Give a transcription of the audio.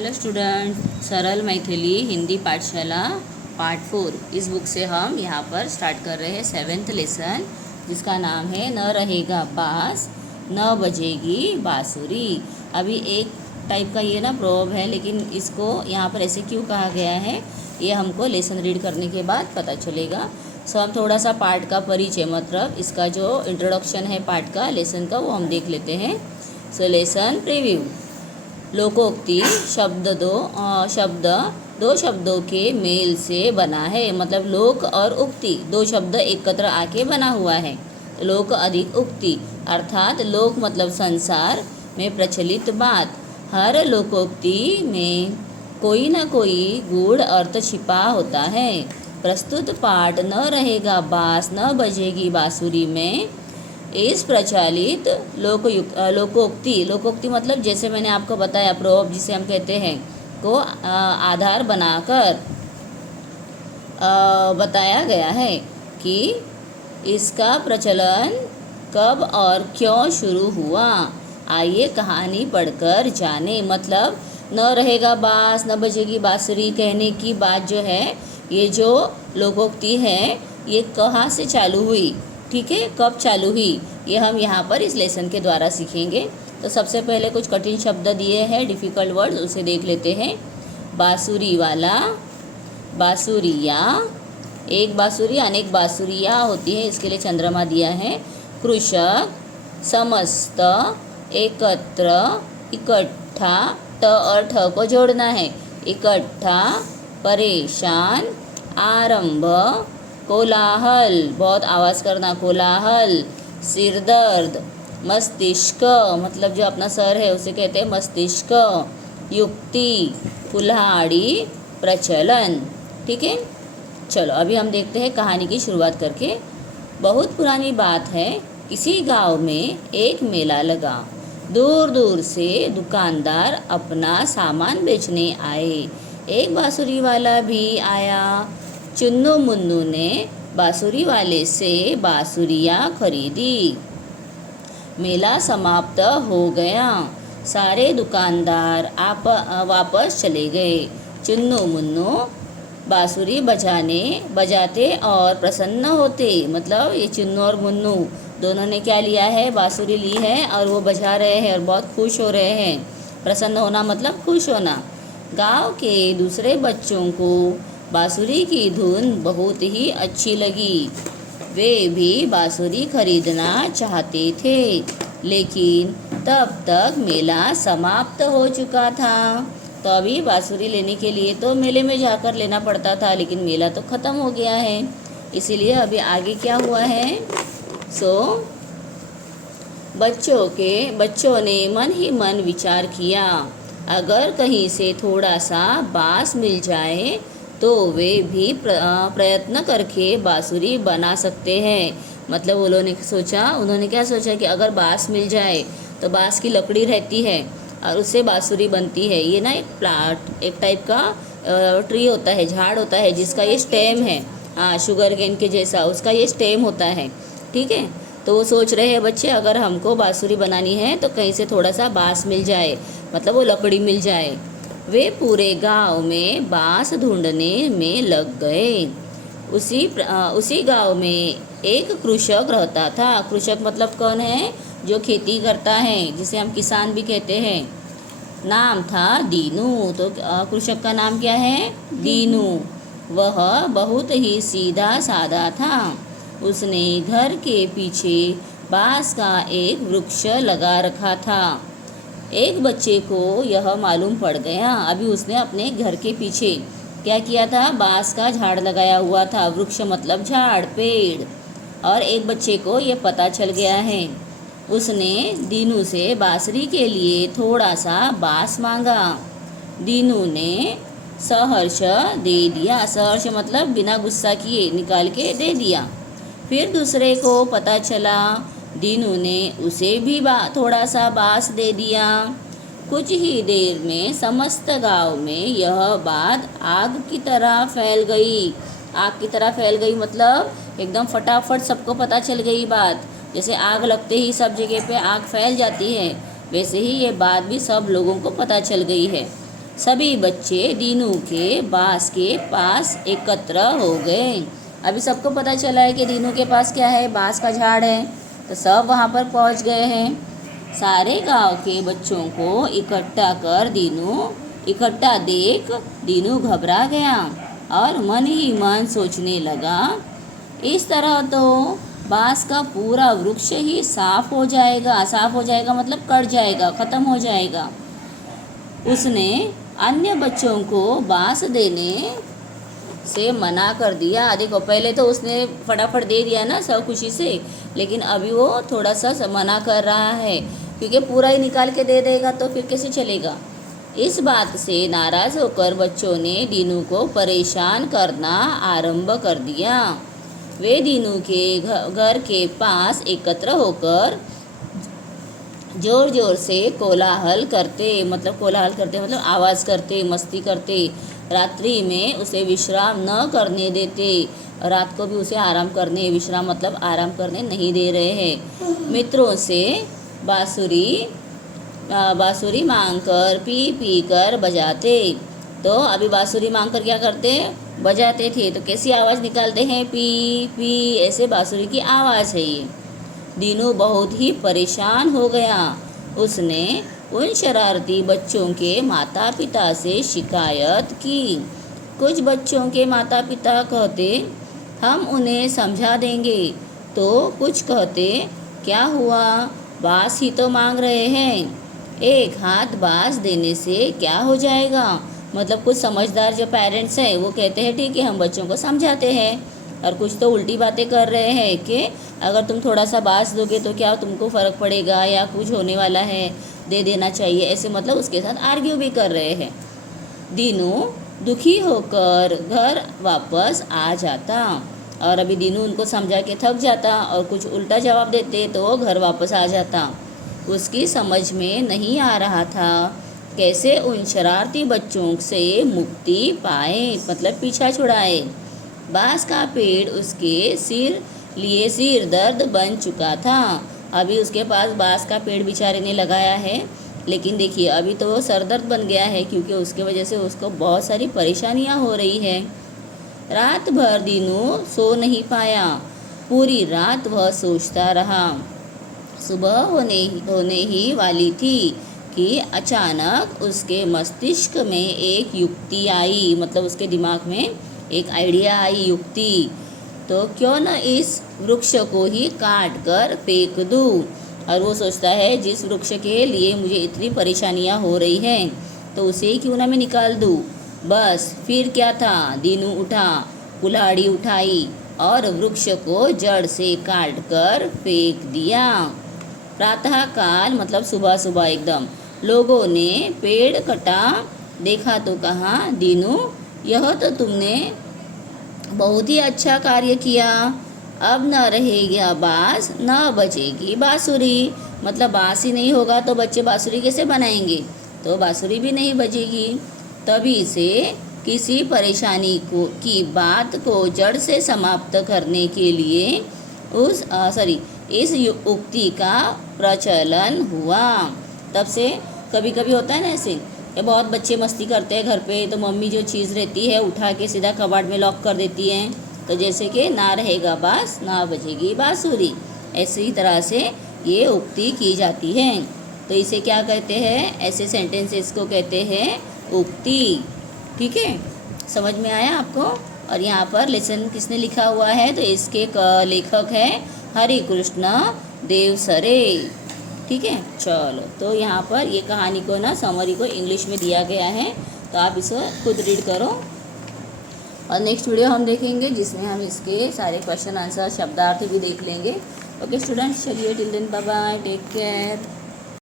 Hello student, सरल मैथिली हिंदी पाठशाला part 4। इस बुक से हम यहाँ पर स्टार्ट कर रहे हैं 7th लेसन, जिसका नाम है न रहेगा बास न बजेगी बांसुरी। अभी एक टाइप का ये ना प्रोवर्ब है, लेकिन इसको यहाँ पर ऐसे क्यों कहा गया है ये हमको लेसन रीड करने के बाद पता चलेगा। सो हम थोड़ा सा पार्ट का परिचय, मतलब इसका जो इंट्रोडक्शन है पार्ट का, लेसन का, वो हम देख लेते हैं। So lesson preview. लोकोक्ति शब्द दो शब्दों के मेल से बना है, मतलब लोक और उक्ति दो शब्द एकत्र आके बना हुआ है। लोक अधिक उक्ति, अर्थात लोक मतलब संसार में प्रचलित बात। हर लोकोक्ति में कोई न कोई गूढ़ अर्थ छिपा होता है। प्रस्तुत पाठ न रहेगा बास न बजेगी बांसुरी में इस प्रचलित लोकोक्ति मतलब जैसे मैंने आपको बताया प्रोवर्ब जिसे हम कहते हैं को आधार बनाकर बताया गया है कि इसका प्रचलन कब और क्यों शुरू हुआ। आइए कहानी पढ़कर जाने। मतलब न रहेगा बास न बजेगी बांसुरी कहने की बात जो है, ये जो लोकोक्ति है ये कहाँ से चालू हुई, ठीक है, कब चालू हुई, ये हम यहाँ पर इस लेसन के द्वारा सीखेंगे। तो सबसे पहले कुछ कठिन शब्द दिए हैं, डिफ़िकल्ट वर्ड, उसे देख लेते हैं। बांसुरी वाला, बांसुरिया, एक बांसुरी अनेक बांसुरिया होती है, इसके लिए चंद्रमा दिया है। कृषक, समस्त, एकत्र, इकट्ठा, ट और ठ को जोड़ना है, इकट्ठा, परेशान, आरंभ, कोलाहल, बहुत आवाज़ करना, कोलाहल, सिरदर्द, मस्तिष्क, मतलब जो अपना सर है उसे कहते हैं मस्तिष्क, युक्ति, कुल्हाड़ी, प्रचलन। ठीक है, चलो अभी हम देखते हैं कहानी की शुरुआत करके। बहुत पुरानी बात है, किसी गांव में एक मेला लगा। दूर दूर से दुकानदार अपना सामान बेचने आए। एक बांसुरी वाला भी आया। चुन्नू मुन्नू ने बांसुरी वाले से बांसुरियाँ खरीदी। मेला समाप्त हो गया। सारे दुकानदार वापस चले गए। चुन्नू मुन्नू बांसुरी बजाते और प्रसन्न होते। मतलब ये चुन्नू और मुन्नू दोनों ने क्या लिया है, बांसुरी ली है और वो बजा रहे हैं और बहुत खुश हो रहे हैं। प्रसन्न होना मतलब खुश होना। गांव के दूसरे बच्चों को बांसुरी की धुन बहुत ही अच्छी लगी। वे भी बांसुरी खरीदना चाहते थे, लेकिन तब तक मेला समाप्त हो चुका था। तो अभी बांसुरी लेने के लिए तो मेले में जाकर लेना पड़ता था, लेकिन मेला तो ख़त्म हो गया है, इसीलिए अभी आगे क्या हुआ है। बच्चों ने मन ही मन विचार किया, अगर कहीं से थोड़ा सा बांस मिल जाए तो वे भी प्रयत्न करके बांसुरी बना सकते हैं। मतलब उन्होंने क्या सोचा कि अगर बांस मिल जाए तो बांस की लकड़ी रहती है और उससे बांसुरी बनती है। ये ना एक टाइप का ट्री होता है, झाड़ होता है जिसका ये स्टेम है, शुगर केन के जैसा उसका ये स्टेम होता है। ठीक है, तो वो सोच रहे हैं बच्चे, अगर हमको बांसुरी बनानी है तो कहीं से थोड़ा सा बांस मिल जाए, मतलब वो लकड़ी मिल जाए। वे पूरे गांव में बांस ढूंढने में लग गए। उसी गांव में एक कृषक रहता था। कृषक मतलब कौन है, जो खेती करता है, जिसे हम किसान भी कहते हैं। नाम था दीनू। तो कृषक का नाम क्या है, दीनू। वह बहुत ही सीधा साधा था। उसने घर के पीछे बांस का एक वृक्ष लगा रखा था। एक बच्चे को यह मालूम पड़ गया। अभी उसने अपने घर के पीछे क्या किया था, बांस का झाड़ लगाया हुआ था। वृक्ष मतलब झाड़, पेड़। और एक बच्चे को यह पता चल गया है। उसने दीनू से बांसुरी के लिए थोड़ा सा बांस मांगा। दीनू ने सहर्ष दे दिया। सहर्ष मतलब बिना गुस्सा किए निकाल के दे दिया। फिर दूसरे को पता चला, दीनू ने उसे भी थोड़ा सा बांस दे दिया। कुछ ही देर में समस्त गांव में यह बात आग की तरह फैल गई। आग की तरह फैल गई मतलब एकदम फटाफट सबको पता चल गई बात। जैसे आग लगते ही सब जगह पे आग फैल जाती है, वैसे ही ये बात भी सब लोगों को पता चल गई है। सभी बच्चे दीनू के बांस के पास एकत्र हो गए। अभी सबको पता चला है कि दीनू के पास क्या है, बांस का झाड़ है, तो सब वहाँ पर पहुँच गए हैं। सारे गांव के बच्चों को इकट्ठा देख दीनू घबरा गया और मन ही मन सोचने लगा, इस तरह तो बांस का पूरा वृक्ष ही साफ हो जाएगा मतलब कट जाएगा, ख़त्म हो जाएगा। उसने अन्य बच्चों को बांस देने से मना कर दिया। देखो, पहले तो उसने फटाफट दे दिया ना सब खुशी से, लेकिन अभी वो थोड़ा सा मना कर रहा है, क्योंकि पूरा ही निकाल के दे देगा तो फिर कैसे चलेगा। इस बात से नाराज़ होकर बच्चों ने दीनू को परेशान करना आरंभ कर दिया। वे दीनू के घर के पास एकत्र होकर ज़ोर ज़ोर से कोलाहल करते मतलब आवाज़ करते, मस्ती करते। रात्रि में उसे विश्राम न करने देते, रात को भी उसे आराम करने नहीं दे रहे हैं। मित्रों से बांसुरी मांगकर पी कर बजाते। तो अभी बांसुरी मांगकर क्या करते, बजाते थे। तो कैसी आवाज़ निकालते हैं, पी पी, ऐसे बांसुरी की आवाज़ है ये। दीनू बहुत ही परेशान हो गया। उसने उन शरारती बच्चों के माता पिता से शिकायत की। कुछ बच्चों के माता पिता कहते, हम उन्हें समझा देंगे, तो कुछ कहते, क्या हुआ, बांस ही तो मांग रहे हैं, एक हाथ बांस देने से क्या हो जाएगा। मतलब कुछ समझदार जो पेरेंट्स हैं वो कहते हैं ठीक है, हम बच्चों को समझाते हैं, और कुछ तो उल्टी बातें कर रहे हैं कि अगर तुम थोड़ा सा बांस दोगे तो क्या तुमको फ़र्क पड़ेगा या कुछ होने वाला है, दे देना चाहिए, ऐसे मतलब उसके साथ आर्ग्यू भी कर रहे हैं। दीनू दुखी होकर घर वापस आ जाता, और अभी दीनू उनको समझा के थक जाता और कुछ उल्टा जवाब देते तो वो घर वापस आ जाता। उसकी समझ में नहीं आ रहा था कैसे उन शरारती बच्चों से मुक्ति पाए, मतलब पीछा छुड़ाए। बांस का पेड़ उसके सिर दर्द बन चुका था। अभी उसके पास बांस का पेड़ बेचारे ने लगाया है, लेकिन देखिए अभी तो वो सर दर्द बन गया है, क्योंकि उसके वजह से उसको बहुत सारी परेशानियां हो रही है। रात भर दीनू सो नहीं पाया, पूरी रात वह सोचता रहा। सुबह होने ही वाली थी कि अचानक उसके मस्तिष्क में एक युक्ति आई, मतलब उसके दिमाग में एक आइडिया आई, युक्ति। तो क्यों न इस वृक्ष को ही काट कर फेंक दूँ। और वो सोचता है जिस वृक्ष के लिए मुझे इतनी परेशानियां हो रही हैं तो उसे ही क्यों ना मैं निकाल दूँ। बस फिर क्या था, दीनू उठा, कुल्हाड़ी उठाई और वृक्ष को जड़ से काट कर फेंक दिया। प्रातःकाल मतलब सुबह सुबह एकदम लोगों ने पेड़ कटा देखा तो कहा, दीनू यह तो तुमने बहुत ही अच्छा कार्य किया। अब न रहेगा बांस, न बजेगी बांसुरी। मतलब बांस ही नहीं होगा तो बच्चे बांसुरी कैसे बनाएंगे, तो बांसुरी भी नहीं बजेगी। तभी से किसी परेशानी की बात को जड़ से समाप्त करने के लिए इस उक्ति का प्रचलन हुआ। तब से कभी कभी होता है ना ऐसे, ये बहुत बच्चे मस्ती करते हैं घर पे, तो मम्मी जो चीज़ रहती है उठा के सीधा कबाड़ में लॉक कर देती हैं। तो जैसे कि ना रहेगा बांस, ना बजेगी बांसुरी, ऐसी ही तरह से ये उक्ति की जाती है। तो इसे क्या कहते हैं, ऐसे सेंटेंसेस को कहते हैं उक्ति। ठीक है, समझ में आया आपको। और यहाँ पर लेसन किसने लिखा हुआ है, तो इसके लेखक है हरिकृष्ण देवसरे। ठीक है, चलो तो यहाँ पर ये कहानी को ना समरी को इंग्लिश में दिया गया है, तो आप इसे खुद रीड करो। और नेक्स्ट वीडियो हम देखेंगे जिसमें हम इसके सारे क्वेश्चन आंसर शब्दार्थ भी देख लेंगे। ओके स्टूडेंट्स, चलिए till then bye bye, take care.